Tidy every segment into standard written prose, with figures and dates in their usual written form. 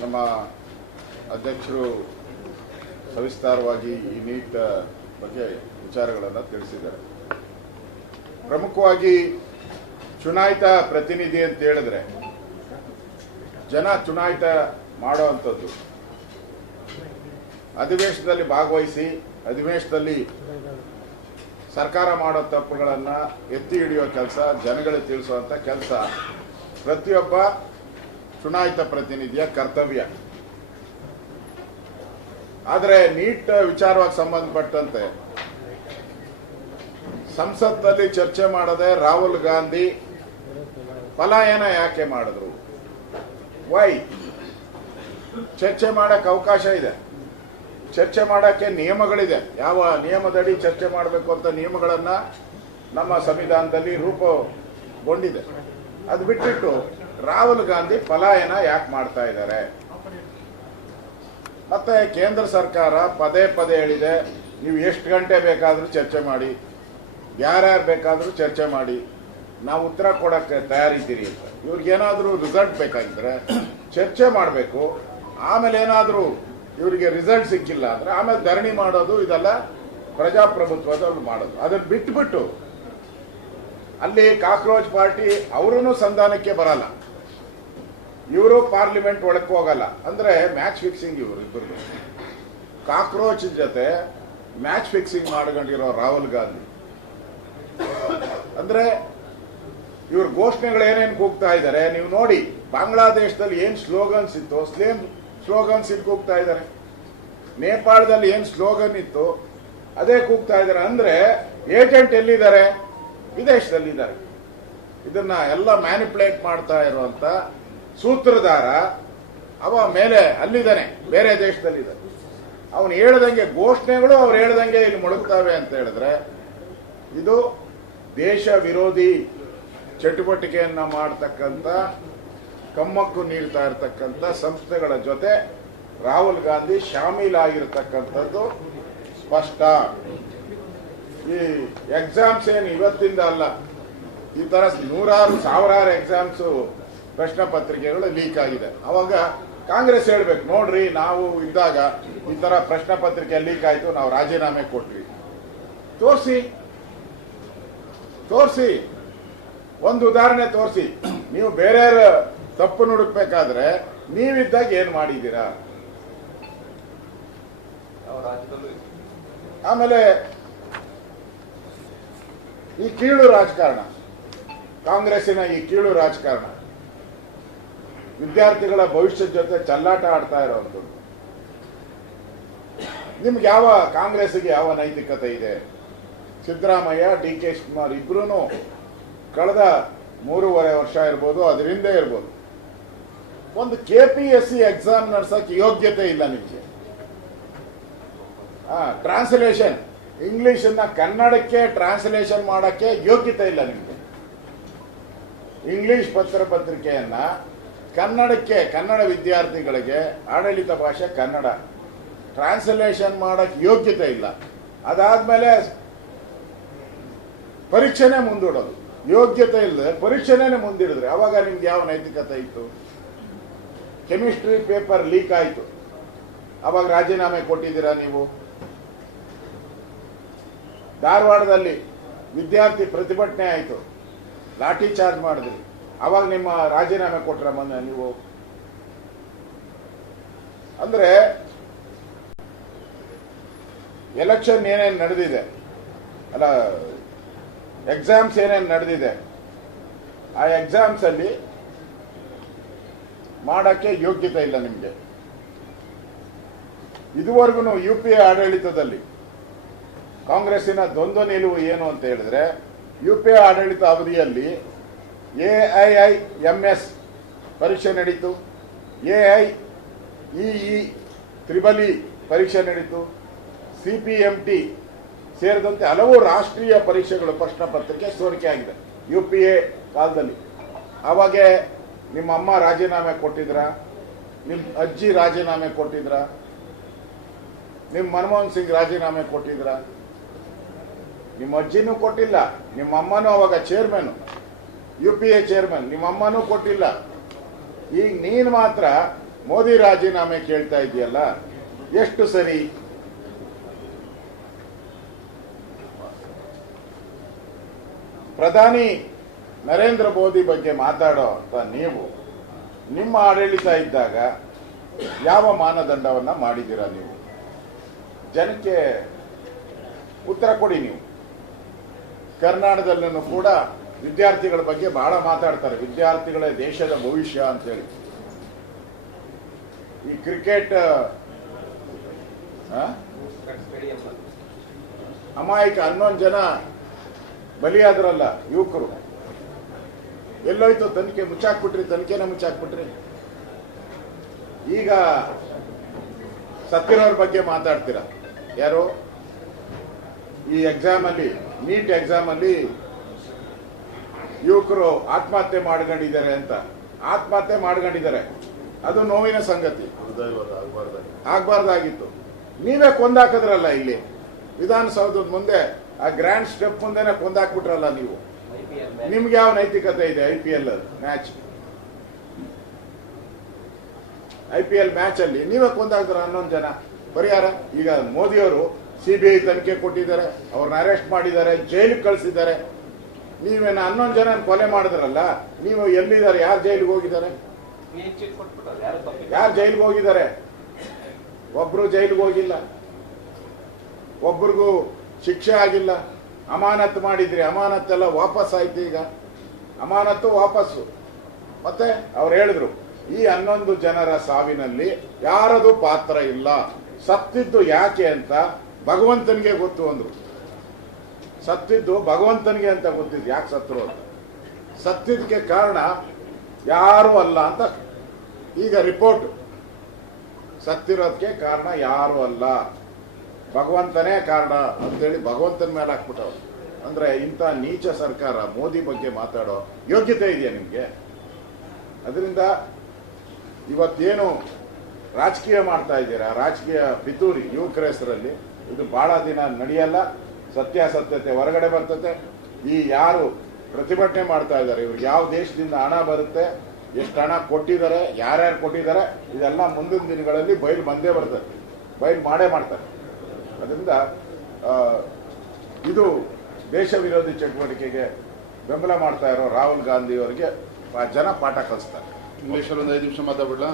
ನಮ್ಮ ಅಧ್ಯಕ್ಷರು ಸವಿಸ್ತಾರವಾಗಿ ಈ ನೀಟ್ ಬಗ್ಗೆ ವಿಚಾರಗಳನ್ನು ತಿಳಿಸಿದ್ದಾರೆ. ಪ್ರಮುಖವಾಗಿ ಚುನಾಯಿತ ಪ್ರತಿನಿಧಿ ಅಂತ ಹೇಳಿದ್ರೆ ಜನ ಚುನಾಯಿತ ಮಾಡುವಂಥದ್ದು, ಅಧಿವೇಶನದಲ್ಲಿ ಭಾಗವಹಿಸಿ ಅಧಿವೇಶನದಲ್ಲಿ ಸರ್ಕಾರ ಮಾಡೋ ತಪ್ಪುಗಳನ್ನು ಎತ್ತಿ ಹಿಡಿಯೋ ಕೆಲಸ, ಜನಗಳಿಗೆ ತಿಳಿಸುವಂಥ ಕೆಲಸ ಪ್ರತಿಯೊಬ್ಬ ಚುನಾಯಿತ ಪ್ರತಿನಿಧಿಯ ಕರ್ತವ್ಯ. ಆದರೆ ನೀಟ್ ವಿಚಾರವಾಗಿ ಸಂಬಂಧಪಟ್ಟಂತೆ ಸಂಸತ್ನಲ್ಲಿ ಚರ್ಚೆ ಮಾಡದೆ ರಾಹುಲ್ ಗಾಂಧಿ ಪಲಾಯನ ಯಾಕೆ ಮಾಡಿದ್ರು? ವೈ? ಚರ್ಚೆ ಮಾಡಕ್ಕೆ ಅವಕಾಶ ಇದೆ, ಚರ್ಚೆ ಮಾಡಕ್ಕೆ ನಿಯಮಗಳಿದೆ. ಯಾವ ನಿಯಮದಡಿ ಚರ್ಚೆ ಮಾಡಬೇಕು ಅಂತ ನಿಯಮಗಳನ್ನ ನಮ್ಮ ಸಂವಿಧಾನದಲ್ಲಿ ರೂಪುಗೊಂಡಿದೆ. ಅದು ಬಿಟ್ಟಿಟ್ಟು ರಾಹುಲ್ ಗಾಂಧಿ ಪಲಾಯನ ಯಾಕೆ ಮಾಡ್ತಾ ಇದ್ದಾರೆ? ಮತ್ತೆ ಕೇಂದ್ರ ಸರ್ಕಾರ ಪದೇ ಪದೇ ಹೇಳಿದೆ, ನೀವು ಎಷ್ಟು ಗಂಟೆ ಬೇಕಾದರೂ ಚರ್ಚೆ ಮಾಡಿ, ಯಾರ್ಯಾರು ಬೇಕಾದರೂ ಚರ್ಚೆ ಮಾಡಿ, ನಾವು ಉತ್ತರ ಕೊಡಕ್ಕೆ ತಯಾರಿದ್ದೀರಿ ಅಂತ. ಇವ್ರಿಗೇನಾದರೂ ರಿಸಲ್ಟ್ ಬೇಕಾಗಿದ್ರೆ ಚರ್ಚೆ ಮಾಡಬೇಕು. ಆಮೇಲೆ ಏನಾದರೂ ಇವರಿಗೆ ರಿಸಲ್ಟ್ ಸಿಕ್ಕಿಲ್ಲ ಅಂದ್ರೆ ಆಮೇಲೆ ಧರಣಿ ಮಾಡೋದು, ಇದೆಲ್ಲ ಪ್ರಜಾಪ್ರಭುತ್ವದಲ್ಲಿ ಮಾಡೋದು. ಅದನ್ನು ಬಿಟ್ಬಿಟ್ಟು ಅಲ್ಲಿ ಕಾಕ್ರೋಚ್ ಪಾರ್ಟಿ ಅವರೂ ಸಂಧಾನಕ್ಕೆ ಬರಲ್ಲ, ಇವರು ಪಾರ್ಲಿಮೆಂಟ್ ಒಳಕ್ಕೆ ಹೋಗಲ್ಲ. ಅಂದ್ರೆ ಮ್ಯಾಚ್ ಫಿಕ್ಸಿಂಗ್. ಇವರು ಇಬ್ಬರು ಕಾಕ್ರೋಚ್ ಜೊತೆ ಮ್ಯಾಚ್ ಫಿಕ್ಸಿಂಗ್ ಮಾಡ್ಕೊಂಡಿರೋ ರಾಹುಲ್ ಗಾಂಧಿ. ಅಂದ್ರೆ ಇವ್ರ ಘೋಷಣೆಗಳು ಏನೇನು ಕೂಗ್ತಾ ಇದ್ದಾರೆ ನೀವು ನೋಡಿ. ಬಾಂಗ್ಲಾದೇಶದಲ್ಲಿ ಏನ್ ಸ್ಲೋಗನ್ಸ್ ಇತ್ತು, ಸೇಮ್ ಸ್ಲೋಗನ್ಸ್ ಇಲ್ಲಿ ಕೂಗ್ತಾ ಇದ್ದಾರೆ. ನೇಪಾಳದಲ್ಲಿ ಏನ್ ಸ್ಲೋಗನ್ ಇತ್ತು ಅದೇ ಕೂಗ್ತಾ ಇದ್ದಾರೆ. ಅಂದ್ರೆ ಏಜೆಂಟ್ ಎಲ್ಲಿದ್ದಾರೆ? ವಿದೇಶದಲ್ಲಿದ್ದಾರೆ. ಇದನ್ನ ಎಲ್ಲ ಮ್ಯಾನಿಪುಲೇಟ್ ಮಾಡ್ತಾ ಇರುವಂತ ಸೂತ್ರಧಾರ ಅವ ಮೇಲೆ ಅಲ್ಲಿದ್ದಾನೆ, ಬೇರೆ ದೇಶದಲ್ಲಿದ್ದಾನೆ. ಅವನು ಹೇಳ್ದಂಗೆ ಘೋಷಣೆಗಳು ಅವ್ರು ಹೇಳ್ದಂಗೆ ಇಲ್ಲಿ ಮುಳುಗ್ತವೆ ಅಂತ ಹೇಳಿದ್ರೆ ಇದು ದೇಶ ವಿರೋಧಿ ಚಟುವಟಿಕೆಯನ್ನ ಮಾಡತಕ್ಕಂಥ, ಕಮ್ಮಕ್ಕು ನೀಡ್ತಾ ಇರತಕ್ಕಂಥ ಸಂಸ್ಥೆಗಳ ಜೊತೆ ರಾಹುಲ್ ಗಾಂಧಿ ಶಾಮೀಲಾಗಿರ್ತಕ್ಕಂಥದ್ದು ಸ್ಪಷ್ಟ. ಈ ಎಕ್ಸಾಮ್ಸ್ ಏನು ಇವತ್ತಿಂದ ಅಲ್ಲ, ಈ ತರ ಸಾವಿರಾರು ಎಕ್ಸಾಮ್ಸ್ ಪ್ರಶ್ನೆ ಪತ್ರಿಕೆಗಳು ಲೀಕ್ ಆಗಿದೆ. ಅವಾಗ ಕಾಂಗ್ರೆಸ್ ಹೇಳ್ಬೇಕು, ನೋಡ್ರಿ ನಾವು ಇದ್ದಾಗ ಈ ತರ ಪ್ರಶ್ನೆ ಪತ್ರಿಕೆ ಲೀಕ್ ಆಯ್ತು, ನಾವು ರಾಜೀನಾಮೆ ಕೊಟ್ವಿ. ತೋರಿಸಿ ಒಂದು ಉದಾಹರಣೆ ತೋರಿಸಿ. ನೀವು ಬೇರೆಯವ್ರ ತಪ್ಪು ಹುಡುಕ್ಬೇಕಾದ್ರೆ ನೀವಿದ್ದಾಗ ಏನ್ ಮಾಡಿದ್ದೀರಾ? ಆಮೇಲೆ ಈ ಕೀಳು ರಾಜಕಾರಣ, ಕಾಂಗ್ರೆಸ್ಸಿನ ಈ ಕೀಳು ರಾಜಕಾರಣ, ವಿದ್ಯಾರ್ಥಿಗಳ ಭವಿಷ್ಯದ ಜೊತೆ ಚಲ್ಲಾಟ ಆಡ್ತಾ ಇರೋದು. ನಿಮ್ಗೆ ಯಾವ ಕಾಂಗ್ರೆಸ್ಗೆ ಯಾವ ನೈತಿಕತೆ ಇದೆ? ಸಿದ್ದರಾಮಯ್ಯ, ಡಿ ಕೆ ಶಿವಕುಮಾರ್ ಇಬ್ರು ಕಳೆದ 3.5 ವರ್ಷ ಇರ್ಬೋದು, ಅದರಿಂದ ಇರ್ಬೋದು, ಒಂದು KPSC ಎಕ್ಸಾಮ್ ನಡೆಸಕ್ಕೆ ಯೋಗ್ಯತೆ ಇಲ್ಲ ನಿಮಗೆ. ಟ್ರಾನ್ಸ್ಲೇಷನ್ ಇಂಗ್ಲಿಷನ್ನ ಕನ್ನಡಕ್ಕೆ ಟ್ರಾನ್ಸ್ಲೇಷನ್ ಮಾಡಕ್ಕೆ ಯೋಗ್ಯತೆ ಇಲ್ಲ ನಿಮಗೆ. ಇಂಗ್ಲಿಷ್ ಪತ್ರಿಕೆಯನ್ನ ಕನ್ನಡಕ್ಕೆ, ಕನ್ನಡ ವಿದ್ಯಾರ್ಥಿಗಳಿಗೆ ಆಡಳಿತ ಭಾಷೆ ಕನ್ನಡ, ಟ್ರಾನ್ಸ್ಲೇಷನ್ ಮಾಡಕ್ಕೆ ಯೋಗ್ಯತೆ ಇಲ್ಲ. ಅದಾದ್ಮೇಲೆ ಪರೀಕ್ಷೆನೇ ಮುಂದೂಡೋದು, ಯೋಗ್ಯತೆ ಇಲ್ಲದೆ ಪರೀಕ್ಷೆನೇ ಮುಂದಿಡಿದ್ರೆ ಅವಾಗ ನಿಮ್ಗೆ ಯಾವ ನೈತಿಕತೆ ಇತ್ತು? ಕೆಮಿಸ್ಟ್ರಿ ಪೇಪರ್ ಲೀಕ್ ಆಯ್ತು, ಅವಾಗ ರಾಜೀನಾಮೆ ಕೊಟ್ಟಿದ್ದೀರಾ ನೀವು? ಧಾರವಾಡದಲ್ಲಿ ವಿದ್ಯಾರ್ಥಿ ಪ್ರತಿಭಟನೆ ಆಯಿತು, ಲಾಠಿ ಚಾರ್ಜ್ ಮಾಡಿದ್ರಿ, ಅವಾಗ ನಿಮ್ಮ ರಾಜೀನಾಮೆ ಕೊಟ್ರ ಮೊನ್ನೆ ನೀವು? ಅಂದ್ರೆ ಎಲೆಕ್ಷನ್ ಏನೇನು ನಡೆದಿದೆ ಅಲ್ಲ, ಎಕ್ಸಾಮ್ಸ್ ಏನೇನು ನಡೆದಿದೆ, ಆ ಎಕ್ಸಾಮ್ಸ್ ಅಲ್ಲಿ ಮಾಡಕ್ಕೆ ಯೋಗ್ಯತೆ ಇಲ್ಲ ನಿಮಗೆ. ಇದುವರೆಗೂ UPA ಆಡಳಿತದಲ್ಲಿ ಕಾಂಗ್ರೆಸ್ಸಿನ ದ್ವಂದ್ವ ನಿಲುವು ಏನು ಅಂತ ಹೇಳಿದ್ರೆ, UPA ಆಡಳಿತ ಅವಧಿಯಲ್ಲಿ AIIMS ಪರೀಕ್ಷೆ ನಡೀತು, AIEE ತ್ರಿಬಲಿ ಪರೀಕ್ಷೆ ನಡೀತು, CPMT ಸೇರಿದಂತೆ ಹಲವು ರಾಷ್ಟ್ರೀಯ ಪರೀಕ್ಷೆಗಳು ಪ್ರಶ್ನೆ ಪತ್ರಿಕೆ ಸೋರಿಕೆ ಆಗಿದೆ UPA ಕಾಲದಲ್ಲಿ. ಅವಾಗ ನಿಮ್ಮ ಅಮ್ಮ ರಾಜೀನಾಮೆ ಕೊಟ್ಟಿದ್ರ, ನಿಮ್ಮ ಅಜ್ಜಿ ರಾಜೀನಾಮೆ ಕೊಟ್ಟಿದ್ರ, ನಿಮ್ಮ ಮನಮೋಹನ್ ಸಿಂಗ್ ರಾಜೀನಾಮೆ ಕೊಟ್ಟಿದ್ರ? ನಿಮ್ಮ ಅಜ್ಜಿನೂ ಕೊಟ್ಟಿಲ್ಲ, ನಿಮ್ಮ ಅಮ್ಮನೂ ಅವಾಗ ಚೇರ್ಮನ್, UPA ಚೇರ್ಮನ್, ನಿಮ್ಮ ಅಮ್ಮನೂ ಕೊಟ್ಟಿಲ್ಲ. ಈಗ ನೀನು ಮಾತ್ರ ಮೋದಿ ರಾಜೀನಾಮೆ ಕೇಳ್ತಾ ಇದೆಯಲ್ಲ, ಎಷ್ಟು ಸರಿ? ಪ್ರಧಾನಿ ನರೇಂದ್ರ ಮೋದಿ ಬಗ್ಗೆ ಮಾತಾಡೋ ಅಂತ ನೀವು ನಿಮ್ಮ ಆಡಳಿತ ಇದ್ದಾಗ ಯಾವ ಮಾನದಂಡವನ್ನ ಮಾಡಿದ್ದೀರಾ? ನೀವು ಜನಕ್ಕೆ ಉತ್ತರ ಕೊಡಿ. ನೀವು ಕರ್ನಾಟಕದಲ್ಲೂ ಕೂಡ ವಿದ್ಯಾರ್ಥಿಗಳ ಬಗ್ಗೆ ಬಹಳ ಮಾತಾಡ್ತಾರೆ, ವಿದ್ಯಾರ್ಥಿಗಳೇ ದೇಶದ ಭವಿಷ್ಯ ಅಂತೇಳಿ. ಈ ಕ್ರಿಕೆಟ್ ಅಮಾಯಕ 11 ಜನ ಬಲಿಯಾದ್ರಲ್ಲ ಯುವಕರು, ಎಲ್ಲೋಯ್ತು ತನಿಖೆ? ಮುಚ್ಚಾಕ್ಬಿಟ್ರಿ, ತನಿಖೆನ ಮುಚ್ಚಾಕ್ಬಿಟ್ರಿ. ಈಗ ಸತ್ತಿರೋರ ಬಗ್ಗೆ ಮಾತಾಡ್ತೀರಾ. ಯಾರು? ಈ ಎಕ್ಸಾಮ್ ಅಲ್ಲಿ, ನೀಟ್ ಎಕ್ಸಾಮ್ ಅಲ್ಲಿ ಯುವಕರು ಆತ್ಮಹತ್ಯೆ ಮಾಡ್ಕೊಂಡಿದ್ದಾರೆ ಅಂತ. ಆತ್ಮಹತ್ಯೆ ಮಾಡ್ಕೊಂಡಿದ್ದಾರೆ, ಅದು ನೋವಿನ ಸಂಗತಿ, ಆಗ್ಬಾರ್ದಾಗಿತ್ತು. ನೀವೇ ಕೊಂದಾಕಿದ್ರಲ್ಲ ಇಲ್ಲಿ ವಿಧಾನಸೌಧದ ಮುಂದೆ, ಆ ಗ್ರ್ಯಾಂಡ್ ಸ್ಟೆಪ್ ಮುಂದೆನೆ ಕೊಂದಾಕ್ಬಿಟ್ರಲ್ಲ ನೀವು. ನಿಮ್ಗೆ ಯಾವ ನೈತಿಕತೆ ಇದೆ? ಐಪಿಎಲ್ ಮ್ಯಾಚ್ ಅಲ್ಲಿ ನೀವೇ ಕೊಂದಾಕಿದ್ರ 11 ಜನ. ಪರಿಹಾರ? ಈಗ ಮೋದಿಯವರು ಸಿಬಿಐ ತನಿಖೆ ಕೊಟ್ಟಿದ್ದಾರೆ, ಅವ್ರನ್ನ ಅರೆಸ್ಟ್ ಮಾಡಿದ್ದಾರೆ, ಜೈಲಿಗೆ ಕಳಿಸಿದ್ದಾರೆ. ನೀವೇನ 11 ಜನ ಕೊಲೆ ಮಾಡಿದ್ರಲ್ಲ, ನೀವು ಎಲ್ಲಿದ್ದಾರೆ? ಯಾರು ಜೈಲಿಗೆ ಹೋಗಿದ್ದಾರೆ? ಯಾರು ಜೈಲಿಗೆ ಹೋಗಿದ್ದಾರೆ? ಒಬ್ರು ಜೈಲಿಗೆ ಹೋಗಿಲ್ಲ, ಒಬ್ರಿಗೂ ಶಿಕ್ಷೆ ಆಗಿಲ್ಲ. ಅಮಾನತ್ತು ಮಾಡಿದ್ರಿ, ಅಮಾನತ್ತೆಲ್ಲ ವಾಪಸ್ ಆಯ್ತು. ಈಗ ಅಮಾನತ್ತು ವಾಪಸ್ಸು. ಮತ್ತೆ ಅವ್ರು ಹೇಳಿದ್ರು, ಈ 11 ಜನರ ಸಾವಿನಲ್ಲಿ ಯಾರದು ಪಾತ್ರ ಇಲ್ಲ. ಸತ್ತಿದ್ದು ಯಾಕೆ ಅಂತ ಭಗವಂತನಿಗೆ ಗೊತ್ತು ಅಂದ್ರು. ಸತ್ತಿದ್ದು ಭಗವಂತನಿಗೆ ಅಂತ ಗೊತ್ತಿದ್ದು, ಯಾಕೆ ಸತ್ರು ಅಂತ. ಸತ್ತಿದ್ದಕ್ಕೆ ಕಾರಣ ಯಾರು ಅಲ್ಲ ಅಂತ ಈಗ ರಿಪೋರ್ಟ್. ಸತ್ತಿರೋದಕ್ಕೆ ಕಾರಣ ಯಾರು ಅಲ್ಲ, ಭಗವಂತನೇ ಕಾರಣ ಅಂತೇಳಿ ಭಗವಂತನ ಮೇಲೆ ಹಾಕ್ಬಿಟ್ಟವ್ರು. ಅಂದ್ರೆ ಇಂಥ ನೀಚ ಸರ್ಕಾರ ಮೋದಿ ಬಗ್ಗೆ ಮಾತಾಡೋ ಯೋಗ್ಯತೆ ಇದೆಯಾ ನಿಮ್ಗೆ? ಅದರಿಂದ ಇವತ್ತೇನು ರಾಜಕೀಯ ಮಾಡ್ತಾ ಇದ್ದೀರಾ, ರಾಜಕೀಯ ಪಿತೂರಿ ಯುವಕರ ಹೆಸರಲ್ಲಿ, ಇದು ಬಹಳ ದಿನ ನಡೆಯಲ್ಲ. ಸತ್ಯಾಸತ್ಯತೆ ಹೊರಗಡೆ ಬರ್ತದೆ. ಈ ಯಾರು ಪ್ರತಿಭಟನೆ ಮಾಡ್ತಾ ಇದ್ದಾರೆ, ಇವ್ರಿಗೆ ಯಾವ ದೇಶದಿಂದ ಹಣ ಬರುತ್ತೆ, ಎಷ್ಟು ಹಣ ಕೊಟ್ಟಿದ್ದಾರೆ, ಯಾರ್ಯಾರು ಕೊಟ್ಟಿದ್ದಾರೆ, ಇದೆಲ್ಲ ಮುಂದಿನ ದಿನಗಳಲ್ಲಿ ಬಯಲು ಬಂದೇ ಬರ್ತದೆ, ಬಯಲು ಮಾಡೇ ಮಾಡ್ತಾರೆ. ಅದರಿಂದ ಇದು ದೇಶ ವಿರೋಧಿ ಚಟುವಟಿಕೆಗೆ ಬೆಂಬಲ ಮಾಡ್ತಾ ಇರೋ ರಾಹುಲ್ ಗಾಂಧಿ ಅವರಿಗೆ ಜನ ಪಾಠ ಕಲಿಸ್ತಾರೆ. ಇಂಗ್ಲಿಷಲ್ಲಿ ಒಂದು 5 ನಿಮಿಷ ಮಾತಾಡ್ಬಿಡ್ಲಾ?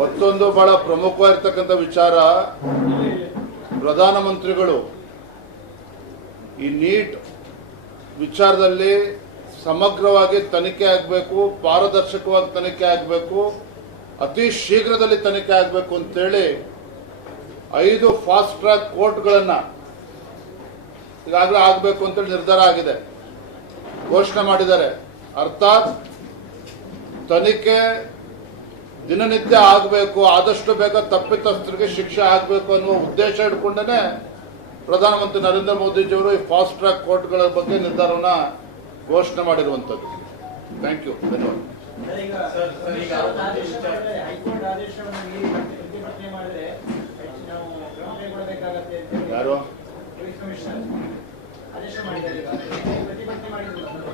ಮತ್ತೊಂದು ಬಹಳ ಪ್ರಮುಖವಾಗಿರ್ತಕ್ಕಂಥ ವಿಚಾರ, ಪ್ರಧಾನಮಂತ್ರಿಗಳು ಈ ನೀಟ್ ವಿಚಾರದಲ್ಲಿ ಸಮಗ್ರವಾಗಿ ತನಿಖೆ ಆಗಬೇಕು, ಪಾರದರ್ಶಕವಾಗಿ ತನಿಖೆ ಆಗಬೇಕು, ಅತಿ ಶೀಘ್ರದಲ್ಲಿ ತನಿಖೆ ಆಗಬೇಕು ಅಂತೇಳಿ 5 ಫಾಸ್ಟ್ ಟ್ರ್ಯಾಕ್ ಕೋರ್ಟ್ಗಳನ್ನ ಈಗಾಗಲೇ ಆಗಬೇಕು ಅಂತೇಳಿ ನಿರ್ಧಾರ ಆಗಿದೆ, ಘೋಷಣೆ ಮಾಡಿದ್ದಾರೆ. ಅರ್ಥಾತ್ ತನಿಖೆ ದಿನನಿತ್ಯ ಆಗಬೇಕು, ಆದಷ್ಟು ಬೇಗ ತಪ್ಪಿತಸ್ಥರಿಗೆ ಶಿಕ್ಷೆ ಆಗಬೇಕು ಅನ್ನುವ ಉದ್ದೇಶ ಇಟ್ಕೊಂಡೇ ಪ್ರಧಾನಮಂತ್ರಿ ನರೇಂದ್ರ ಮೋದಿಜಿಯವರು ಈ ಫಾಸ್ಟ್ ಟ್ರ್ಯಾಕ್ ಕೋರ್ಟ್ಗಳ ಬಗ್ಗೆ ನಿರ್ಧಾರವನ್ನ ಘೋಷಣೆ ಮಾಡಿರುವಂಥದ್ದು. ಥ್ಯಾಂಕ್ ಯು, ಧನ್ಯವಾದ. ಯಾರು?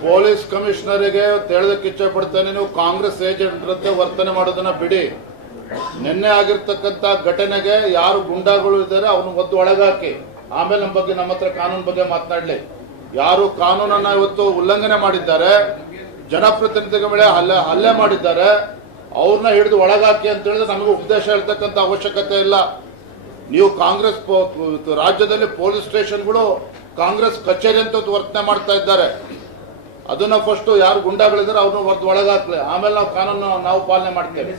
ಪೊಲೀಸ್ ಕಮಿಷನರಿಗೆ ಹೇಳೋದಕ್ಕೆ ಇಚ್ಛೆ ಪಡ್ತೇನೆ, ನೀವು ಕಾಂಗ್ರೆಸ್ ಏಜೆಂಟ್ರಂತೆ ವರ್ತನೆ ಮಾಡೋದನ್ನ ಬಿಡಿ. ನಿನ್ನೆ ಆಗಿರ್ತಕ್ಕಂಥ ಘಟನೆಗೆ ಯಾರು ಗುಂಡಾಗಳು ಇದ್ದಾರೆ ಅವನು ಒದ್ದು ಒಳಗಾಕಿ, ಆಮೇಲೆ ನಮ್ಮ ಬಗ್ಗೆ, ನಮ್ಮ ಹತ್ರ ಕಾನೂನು ಬಗ್ಗೆ ಮಾತನಾಡಲಿ. ಯಾರು ಕಾನೂನನ್ನ ಇವತ್ತು ಉಲ್ಲಂಘನೆ ಮಾಡಿದ್ದಾರೆ, ಜನಪ್ರತಿನಿಧಿಗಳ ಮೇಲೆ ಹಲ್ಲೆ ಮಾಡಿದ್ದಾರೆ, ಅವ್ರನ್ನ ಹಿಡಿದು ಒಳಗಾಕಿ ಅಂತ ಹೇಳಿದ್ರೆ ನಮಗೆ ಉಪದೇಶ ಹೇಳ್ತಕ್ಕಂಥ ಅವಶ್ಯಕತೆ ಇಲ್ಲ. ನೀವು ಕಾಂಗ್ರೆಸ್ ರಾಜ್ಯದಲ್ಲಿ ಪೊಲೀಸ್ ಸ್ಟೇಷನ್ಗಳು ಕಾಂಗ್ರೆಸ್ ಕಚೇರಿ ಅಂತ ವರ್ತನೆ ಮಾಡ್ತಾ ಇದ್ದಾರೆ. ಅದನ್ನ ಫಸ್ಟ್ ಯಾರು ಗುಂಡಾಗಳಿದ್ದಾರೆ ಅವ್ರನ್ನ ಒಳಗಾಕ್ಲಿ, ಆಮೇಲೆ ನಾವು ಕಾನೂನು ನಾವು ಪಾಲನೆ ಮಾಡ್ತೇವೆ.